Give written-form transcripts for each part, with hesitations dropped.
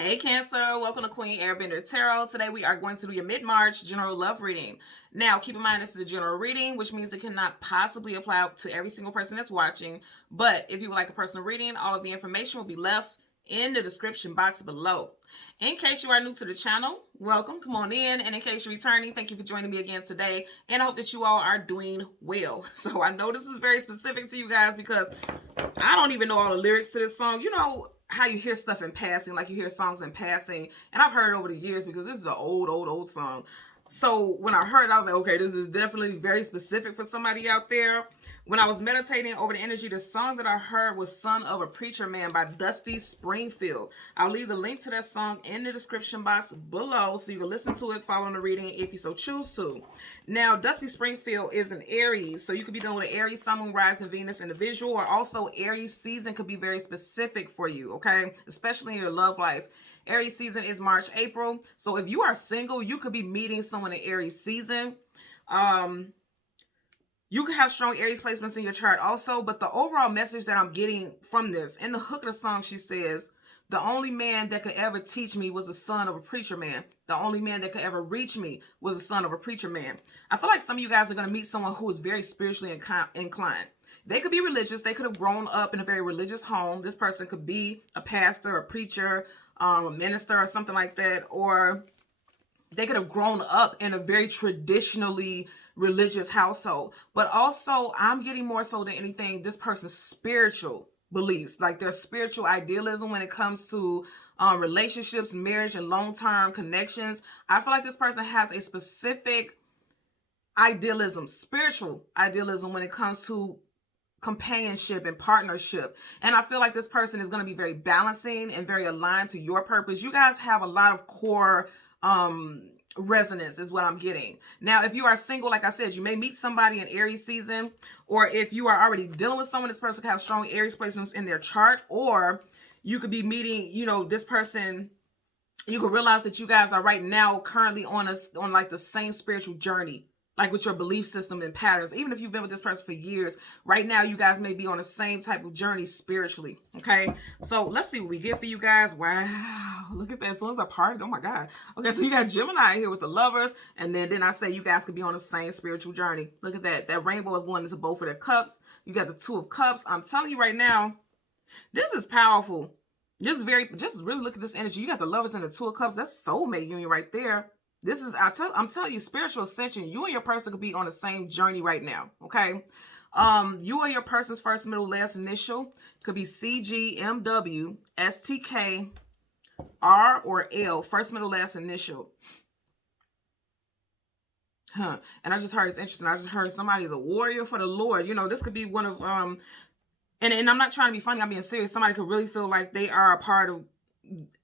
Hey Cancer, welcome to Queen Airbender Tarot. Today we are going to do your mid-March general love reading. Now keep in mind this is a general reading, which means it cannot possibly apply to every single person that's watching. But if you would like a personal reading, all of the information will be left in the description box below. In case you are new to the channel, welcome, come on in. And in case you're returning, thank you for joining me again today. And I hope that you all are doing well. So I know this is very specific to you guys because I don't even know all the lyrics to this song. You know how you hear stuff in passing, like you hear songs in passing. And I've heard it over the years because this is an old song. So when I heard it, I was like, okay, this is definitely very specific for somebody out there. When I was meditating over the energy, the song that I heard was Son of a Preacher Man by Dusty Springfield. I'll leave the link to that song in the description box below so you can listen to it following the reading if you so choose to. Now, Dusty Springfield is an Aries, so you could be dealing with an Aries, Sun, Moon, Rising, Venus individual, or also Aries season could be very specific for you, okay? Especially in your love life. Aries season is March, April. So if you are single, you could be meeting someone in Aries season. You can have strong Aries placements in your chart also, but the overall message that I'm getting from this, in the hook of the song, she says, the only man that could ever teach me was the son of a preacher man. The only man that could ever reach me was the son of a preacher man. I feel like some of you guys are going to meet someone who is very spiritually inclined. They could be religious. They could have grown up in a very religious home. This person could be a pastor, a preacher, a minister, or something like that. Or they could have grown up in a very traditionally religious household. But also, I'm getting more so than anything, this person's spiritual beliefs, like their spiritual idealism when it comes to relationships, marriage, and long-term connections. I feel like this person has a specific idealism, spiritual idealism when it comes to companionship and partnership. And I feel like this person is going to be very balancing and very aligned to your purpose. You guys have a lot of core resonance is what I'm getting. Now, if you are single, like I said, you may meet somebody in Aries season, or if you are already dealing with someone, this person could have strong Aries placements in their chart, or you could be meeting, this person. You can realize that you guys are right now currently on like the same spiritual journey, like with your belief system and patterns. Even if you've been with this person for years, right now you guys may be on the same type of journey spiritually. Okay, so let's see what we get for you guys. Wow, look at that. As soon as I parted, oh my God. Okay, so you got Gemini here with the Lovers, and then I say you guys could be on the same spiritual journey. Look at that. That rainbow is going into both of their cups. You got the Two of Cups. I'm telling you right now, this is powerful. Just really look at this energy. You got the Lovers and the Two of Cups. That's soulmate union right there. This is, I'm telling you, spiritual ascension. You and your person could be on the same journey right now. Okay. You and your person's first, middle, last initial could be CG, MW, STK, R, or L. First, middle, last initial. And I just heard it's interesting. I just heard somebody is a warrior for the Lord. This could be one of and I'm not trying to be funny, I'm being serious. Somebody could really feel like they are a part of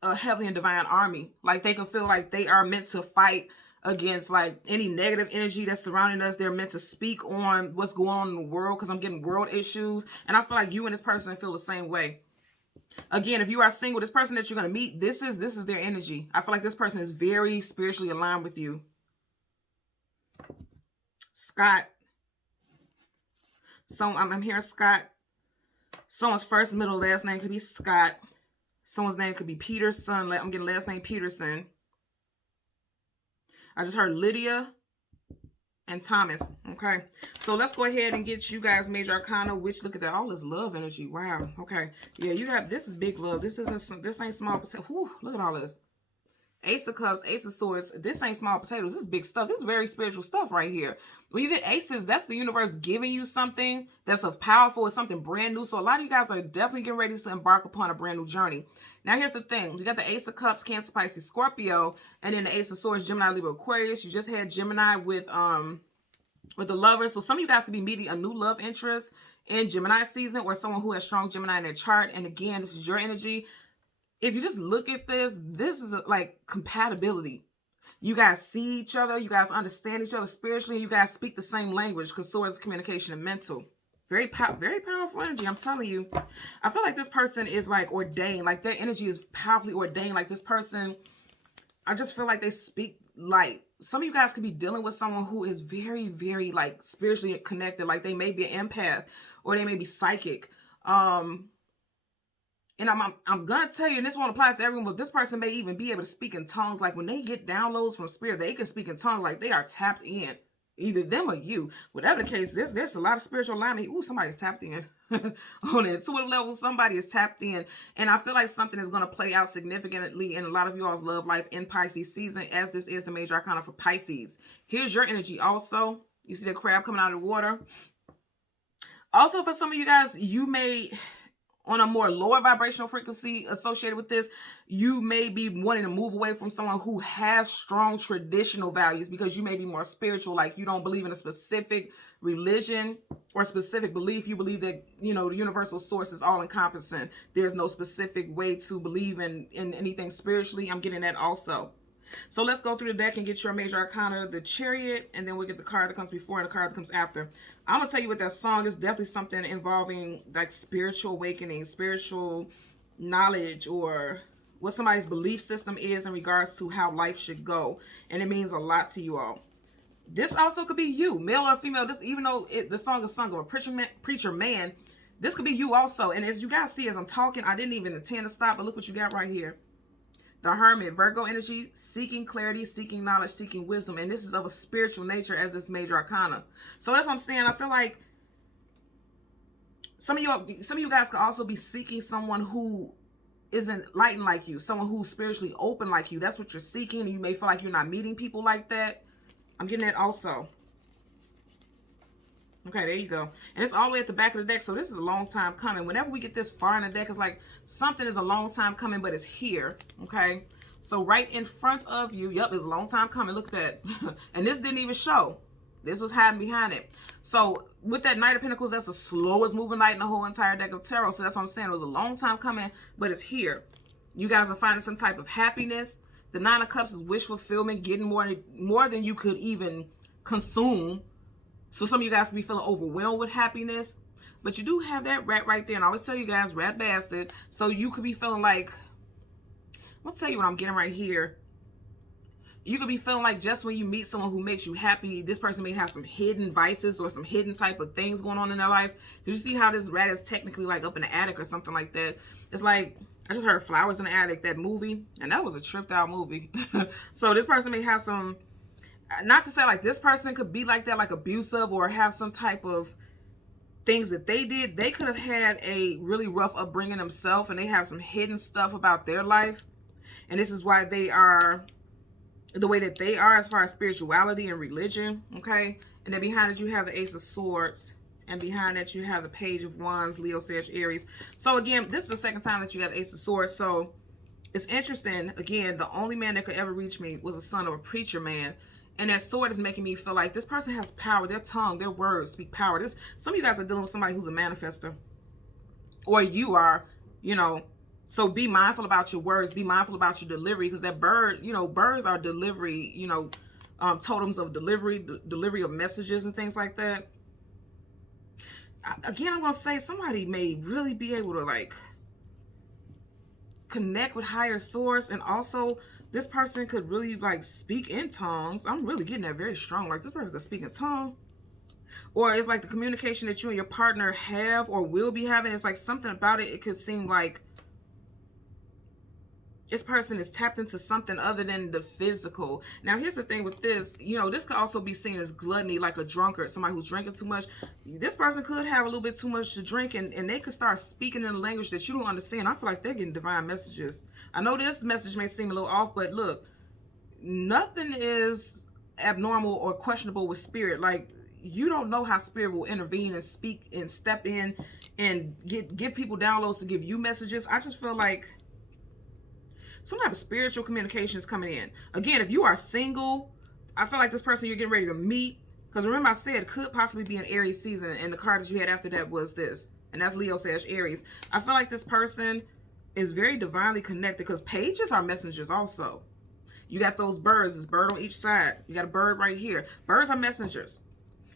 a heavenly and divine army. Like they can feel like they are meant to fight against like any negative energy that's surrounding us. They're meant to speak on what's going on in the world, because I'm getting world issues. And I feel like you and this person feel the same way. Again, if you are single, this person that you're going to meet, this is their energy. I feel like this person is very spiritually aligned with you. Scott. So I'm hearing Scott. Someone's first, middle, last name could be Scott. Someone's name could be Peterson. I'm getting last name Peterson. I just heard Lydia and Thomas. Okay. So let's go ahead and get you guys major arcana, which, look at that. All this love energy. Wow. Okay. Yeah, you have, this is big love. This ain't small potato. Whew, look at all this. Ace of Cups, Ace of Swords. This ain't small potatoes. This is big stuff. This is very spiritual stuff right here. When you get aces, that's the universe giving you something that's powerful. It's something brand new. So a lot of you guys are definitely getting ready to embark upon a brand new journey. Now, here's the thing. You got the Ace of Cups, Cancer, Pisces, Scorpio, and then the Ace of Swords, Gemini, Libra, Aquarius. You just had Gemini with the Lovers. So some of you guys could be meeting a new love interest in Gemini season, or someone who has strong Gemini in their chart. And again, this is your energy. If you just look at this is like compatibility. You guys see each other. You guys understand each other spiritually. You guys speak the same language, because so is communication and mental. Very powerful energy. I'm telling you. I feel like this person is like ordained. Like their energy is powerfully ordained. Like this person, I just feel like they speak light. Some of you guys could be dealing with someone who is very, very like spiritually connected. Like they may be an empath, or they may be psychic. And I'm gonna tell you, and this won't apply to everyone, but this person may even be able to speak in tongues. Like when they get downloads from spirit, they can speak in tongues like they are tapped in. Either them or you. Whatever the case, there's a lot of spiritual alignment. Ooh, somebody's tapped in on an intuitive level. Somebody is tapped in. And I feel like something is going to play out significantly in a lot of you all's love life in Pisces season, as this is the major arcana for Pisces. Here's your energy also. You see the crab coming out of the water. Also, for some of you guys, you may, on a more lower vibrational frequency associated with this, you may be wanting to move away from someone who has strong traditional values, because you may be more spiritual. Like you don't believe in a specific religion or specific belief. You believe that, you know, the universal source is all encompassing. There's no specific way to believe in anything spiritually. I'm getting that also. So let's go through the deck and get your major arcana, the Chariot, and then we'll get the card that comes before and the card that comes after. I'm going to tell you what that song is. Definitely something involving like spiritual awakening, spiritual knowledge, or what somebody's belief system is in regards to how life should go. And it means a lot to you all. This also could be you, male or female. This, even though the song is sung of a preacher man, this could be you also. And as you guys see, as I'm talking, I didn't even intend to stop, but look what you got right here. The Hermit, Virgo energy, seeking clarity, seeking knowledge, seeking wisdom. And this is of a spiritual nature as this major arcana. So that's what I'm saying. I feel like some of you guys could also be seeking someone who is enlightened like you, someone who's spiritually open like you. That's what you're seeking. And you may feel like you're not meeting people like that. I'm getting that also. Okay, there you go. And it's all the way at the back of the deck. So this is a long time coming. Whenever we get this far in the deck, it's like something is a long time coming, but it's here. Okay. So right in front of you. Yep, it's a long time coming. Look at that. And this didn't even show. This was hiding behind it. So with that Knight of Pentacles, that's the slowest moving knight in the whole entire deck of tarot. So that's what I'm saying. It was a long time coming, but it's here. You guys are finding some type of happiness. The Nine of Cups is wish fulfillment, getting more than you could even consume. So some of you guys can be feeling overwhelmed with happiness. But you do have that rat right there. And I always tell you guys, rat bastard. So you could be feeling like, I'm going to tell you what I'm getting right here. You could be feeling like just when you meet someone who makes you happy, this person may have some hidden vices or some hidden type of things going on in their life. Did you see how this rat is technically like up in the attic or something like that? It's like, I just heard Flowers in the Attic, that movie. And that was a tripped out movie. So this person may have some, not to say like this person could be like that, like abusive, or have some type of things that they did. They could have had a really rough upbringing themselves, and they have some hidden stuff about their life. And this is why they are the way that they are as far as spirituality and religion. Okay. And then behind it, you have the Ace of Swords. And behind that, you have the Page of Wands, Leo, Sag, Aries. So again, this is the second time that you got the Ace of Swords. So it's interesting. Again, the only man that could ever reach me was the son of a preacher man. And that sword is making me feel like this person has power. Their tongue, their words speak power. Some of you guys are dealing with somebody who's a manifester. Or you are, you know. So be mindful about your words. Be mindful about your delivery. Because that bird, you know, birds are delivery, you know, totems of delivery of messages and things like that. Again, I'm going to say somebody may really be able to like connect with higher source. And also this person could really like speak in tongues. I'm really getting that very strong. Like this person could speak in tongue. Or it's like the communication that you and your partner have or will be having. It's like something about it. It could seem like this person is tapped into something other than the physical. Now, here's the thing with this. You know, this could also be seen as gluttony, like a drunkard, somebody who's drinking too much. This person could have a little bit too much to drink, and they could start speaking in a language that you don't understand. I feel like they're getting divine messages. I know this message may seem a little off, but look, nothing is abnormal or questionable with spirit. Like, you don't know how spirit will intervene and speak and step in and give people downloads to give you messages. I just feel like some type of spiritual communication is coming in. Again, if you are single, I feel like this person you're getting ready to meet, because remember I said it could possibly be an Aries season, and the card that you had after that was this, and that's Leo, Sag, Aries. I feel like this person is very divinely connected, because pages are messengers also. You got those birds, this bird on each side. You got a bird right here. Birds are messengers.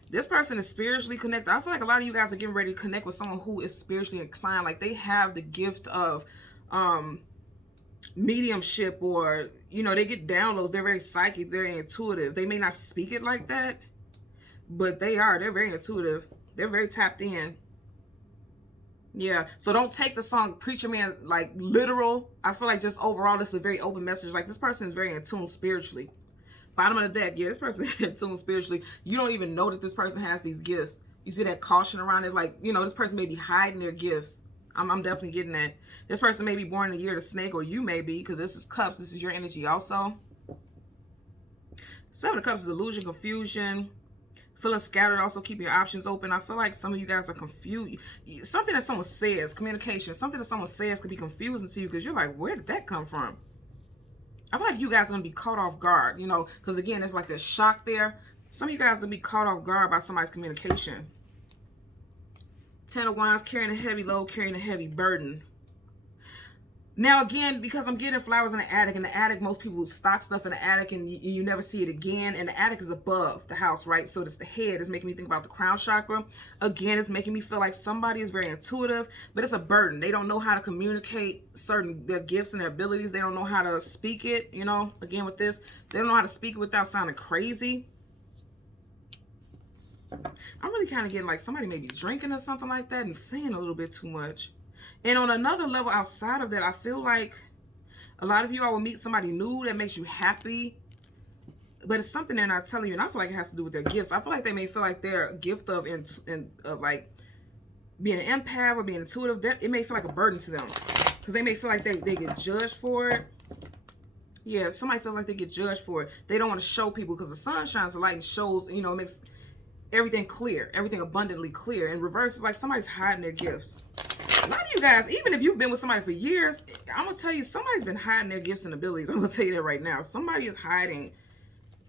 This person is spiritually connected. I feel like a lot of you guys are getting ready to connect with someone who is spiritually inclined. Like they have the gift of mediumship, or you know, they get downloads. They're very psychic, they're intuitive. They may not speak it like that, but they're very intuitive, they're very tapped in. Yeah, so don't take the song Preacher Man like literal. I feel like just overall, this is a very open message. Like, this person is very in tune spiritually. Bottom of the deck, yeah, this person is in tune spiritually. You don't even know that this person has these gifts. You see that caution around. It's like, you know, this person may be hiding their gifts. I'm definitely getting that. This person may be born in the year of the snake, or you may be, because this is cups. This is your energy also. Seven of Cups is illusion, confusion, feeling scattered. Also keep your options open. I feel like some of you guys are confused. Something that someone says, communication, something that someone says could be confusing to you, because you're like, where did that come from? I feel like you guys are going to be caught off guard, you know, because again, it's like this shock there. Some of you guys will be caught off guard by somebody's communication. 10 of Wands, carrying a heavy load, carrying a heavy burden. Now, again, because I'm getting flowers in the attic, and the attic, most people stock stuff in the attic and you never see it again. And the attic is above the house, right? So it's the head. It's making me think about the crown chakra. Again, it's making me feel like somebody is very intuitive, but it's a burden. They don't know how to communicate their gifts and their abilities. They don't know how to speak it, you know, again with this. They don't know how to speak it without sounding crazy. I'm really kind of getting like somebody may be drinking or something like that and saying a little bit too much. And on another level outside of that, I feel like a lot of you, I will meet somebody new that makes you happy, but it's something they're not telling you. And I feel like it has to do with their gifts. I feel like they may feel like their gift of like being an empath or being intuitive, it may feel like a burden to them, because they may feel like they get judged for it. Yeah, somebody feels like they get judged for it. They don't want to show people, because the sun shines a light and shows, you know, it makes everything clear, everything abundantly clear. In reverse, it's like somebody's hiding their gifts. A lot of you guys, even if you've been with somebody for years, I'm going to tell you, somebody's been hiding their gifts and abilities. I'm going to tell you that right now. Somebody is hiding.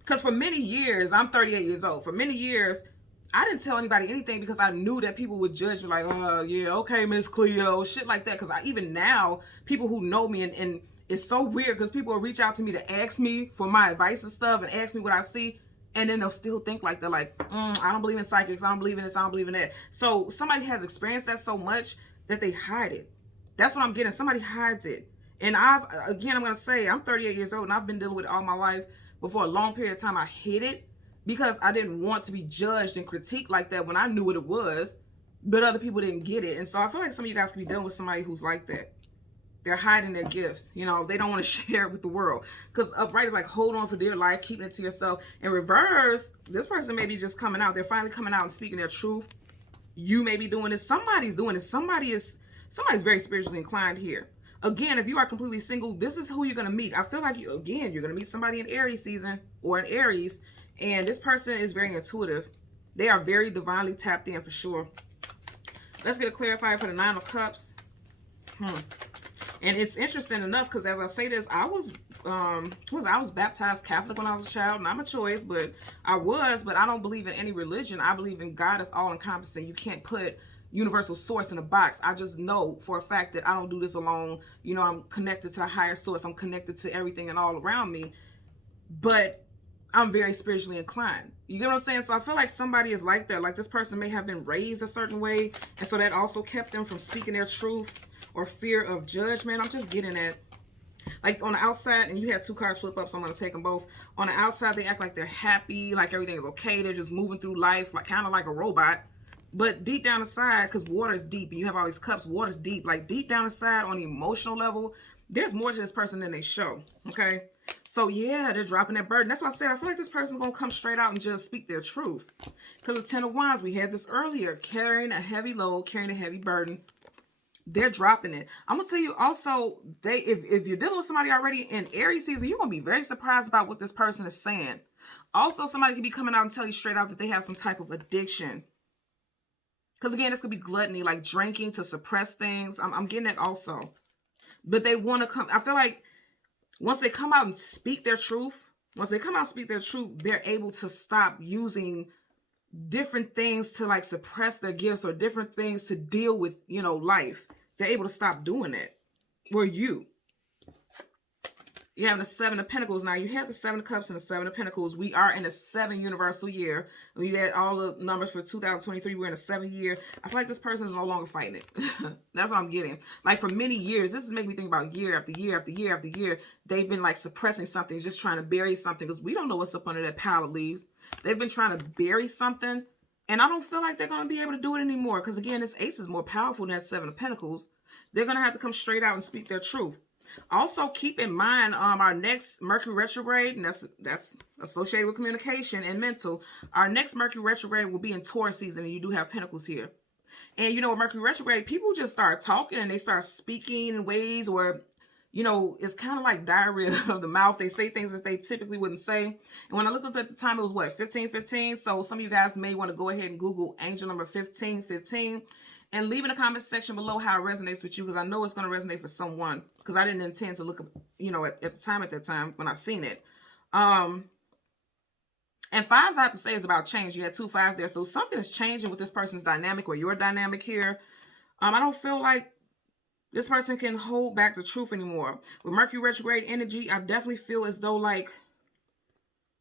Because for many years, I'm 38 years old. For many years, I didn't tell anybody anything, because I knew that people would judge me like, oh, yeah, okay, Miss Cleo, shit like that. Because even now, people who know me, and it's so weird, because people will reach out to me to ask me for my advice and stuff, and ask me what I see. And then they'll still think like, they're like, I don't believe in psychics. I don't believe in this. I don't believe in that. So somebody has experienced that so much that they hide it. That's what I'm getting. Somebody hides it. And I'm going to say, I'm 38 years old and I've been dealing with it all my life. But for a long period of time, I hid it, because I didn't want to be judged and critiqued like that when I knew what it was, but other people didn't get it. And so I feel like some of you guys could be dealing with somebody who's like that. They're hiding their gifts. You know, they don't want to share it with the world. Because upright is like, hold on for dear life, keeping it to yourself. In reverse, this person may be just coming out. They're finally coming out and speaking their truth. You may be doing this. Somebody's doing this. Somebody's very spiritually inclined here. Again, if you are completely single, this is who you're going to meet. I feel like, you're going to meet somebody in Aries season, or in Aries. And this person is very intuitive. They are very divinely tapped in for sure. Let's get a clarifier for the 9 of Cups. And it's interesting enough, because as I say this, I was baptized Catholic when I was a child. Not my choice, but I don't believe in any religion. I believe in God as all encompassing. You can't put universal source in a box. I just know for a fact that I don't do this alone. You know, I'm connected to a higher source. I'm connected to everything and all around me. But I'm very spiritually inclined. You get what I'm saying? So I feel like somebody is like that. Like, this person may have been raised a certain way, and so that also kept them from speaking their truth, or fear of judgment. I'm just getting at, like, on the outside, and you had 2 cards flip up, so I'm going to take them both. On the outside, they act like they're happy, like everything is okay. They're just moving through life, like kind of like a robot. But deep down inside, because water is deep, and you have all these cups, water's deep. Like, deep down inside, on the emotional level, there's more to this person than they show, okay? So, yeah, they're dropping that burden. That's why I said I feel like this person's going to come straight out and just speak their truth. Because the 10 of Wands, we had this earlier, carrying a heavy load, carrying a heavy burden. They're dropping it. I'm gonna tell you also, if you're dealing with somebody already in Aries season, you're gonna be very surprised about what this person is saying. Also, somebody could be coming out and tell you straight out that they have some type of addiction. Because again, this could be gluttony, like drinking to suppress things. I'm getting that also. But they want to come. I feel like once they come out and speak their truth, they're able to stop using different things to like suppress their gifts, or different things to deal with, you know, life. They're able to stop doing that. Were you have the 7 of Pentacles. Now you have the 7 of Cups and the 7 of Pentacles. We are in a 7 universal year. We had all the numbers for 2023. We're in a 7 year. I feel like this person is no longer fighting it. That's what I'm getting. Like, for many years, this is making me think about year after year after year after year. They've been like suppressing something, just trying to bury something, because we don't know what's up under that pile of leaves. They've been trying to bury something, And I don't feel like they're going to be able to do it anymore. Because again, this Ace is more powerful than that Seven of Pentacles. They're going to have to come straight out and speak their truth. Also, keep in mind our next Mercury retrograde, and that's associated with communication and mental. Our next Mercury retrograde will be in Taurus season, and you do have Pentacles here. And you know, with Mercury retrograde, people just start talking and they start speaking in ways where, you know, it's kind of like diarrhea of the mouth. They say things that they typically wouldn't say. And when I looked up at the time, it was what, 1515. So some of you guys may want to go ahead and Google angel number 1515 and leave in the comment section below how it resonates with you, because I know it's going to resonate for someone, because I didn't intend to look, you know, at that time when I seen it. And fives, I have to say, is about change. You had 2 5s there. So something is changing with this person's dynamic or your dynamic here. I don't feel like this person can hold back the truth anymore. With Mercury retrograde energy, I definitely feel as though, like,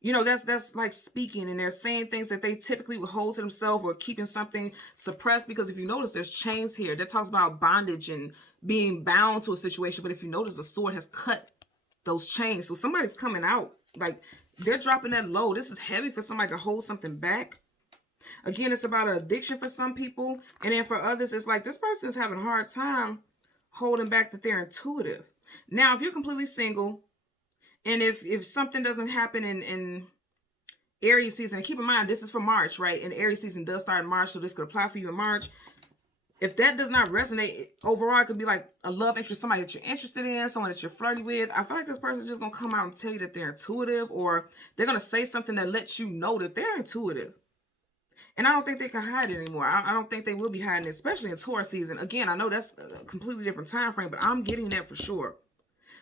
you know, that's like speaking, and they're saying things that they typically would hold to themselves, or keeping something suppressed. Because if you notice, there's chains here. That talks about bondage and being bound to a situation. But if you notice, the sword has cut those chains. So somebody's coming out. Like, they're dropping that load. This is heavy for somebody to hold something back. Again, it's about an addiction for some people. And then for others, it's like this person is having a hard time holding back that they're intuitive. Now, if you're completely single, and if something doesn't happen in Aries season, and keep in mind, this is for March, right? And Aries season does start in March, so this could apply for you in March. If that does not resonate, overall, it could be like a love interest, somebody that you're interested in, someone that you're flirty with. I feel like this person is just going to come out and tell you that they're intuitive, or they're going to say something that lets you know that they're intuitive. And I don't think they can hide it anymore. I don't think they will be hiding it, especially in Taurus season. Again, I know that's a completely different time frame, but I'm getting that for sure.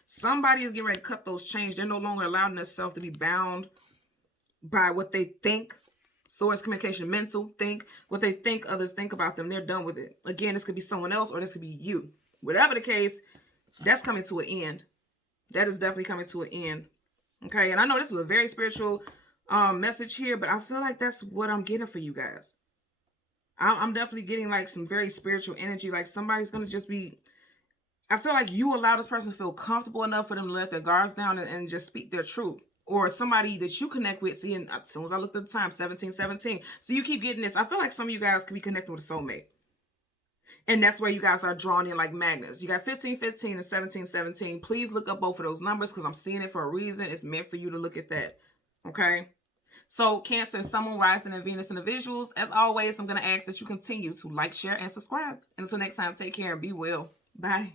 Somebody is getting ready to cut those chains. They're no longer allowing themselves to be bound by what they think. Source, communication, mental, think. What they think others think about them. They're done with it. Again, this could be someone else, or this could be you. Whatever the case, that's coming to an end. That is definitely coming to an end. Okay, and I know this was a very spiritual message here, but I feel like that's what I'm getting for you guys. I'm definitely getting like some very spiritual energy. Like somebody's going to just be... I feel like you allow this person to feel comfortable enough for them to let their guards down and just speak their truth. Or somebody that you connect with. See, and as soon as I looked at the time, 1717. So you keep getting this. I feel like some of you guys could be connected with a soulmate. And that's where you guys are drawn in like magnets. You got 1515 and 1717. Please look up both of those numbers, because I'm seeing it for a reason. It's meant for you to look at that. Okay? So Cancer, Sun, Rising, and Venus individuals. As always, I'm going to ask that you continue to like, share, and subscribe. And until next time, take care and be well. Bye.